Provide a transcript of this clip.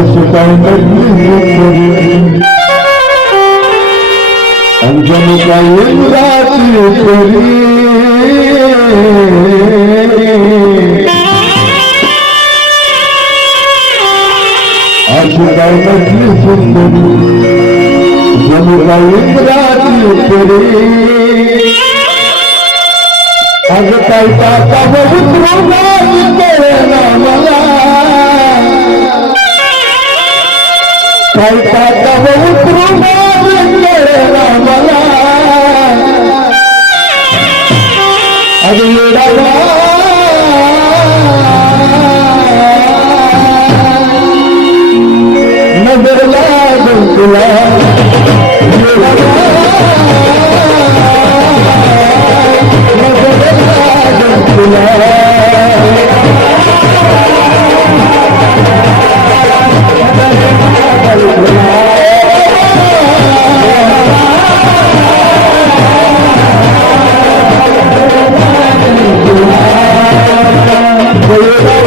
você tá entendendo Onde eu me caí em braço e eu perdi A cidade é já me caí em braço e eu perdi A gente tá em casa, vamos Oh, अरे Oh, yeah.